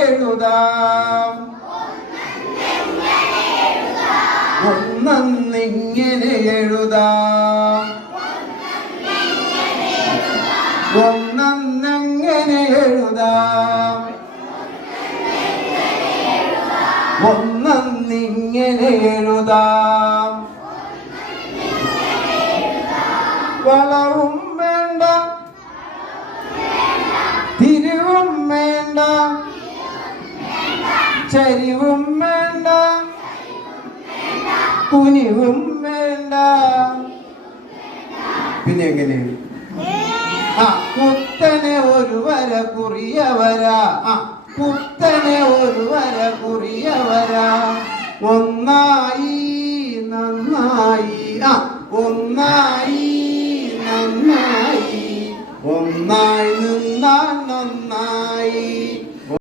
എഴുതാം ഒന്നെന്നിങ്ങനെ എഴുതാം ഒന്നെന്നെങ്ങനെ എഴുതാം ഒന്നെന്നിങ്ങനെ എഴുതാം വളവും വേണ്ട തിരിവും വേണ്ട ചരിവും വേണ്ട കുനിവും വേണ്ട പിന്നെ എങ്ങനെ കുത്തനെ ഒരു വര കുറിയ വര കുത്തനെ ഒരു വര കുറിയ വര ഒന്നായി നന്നായി ഒന്നായി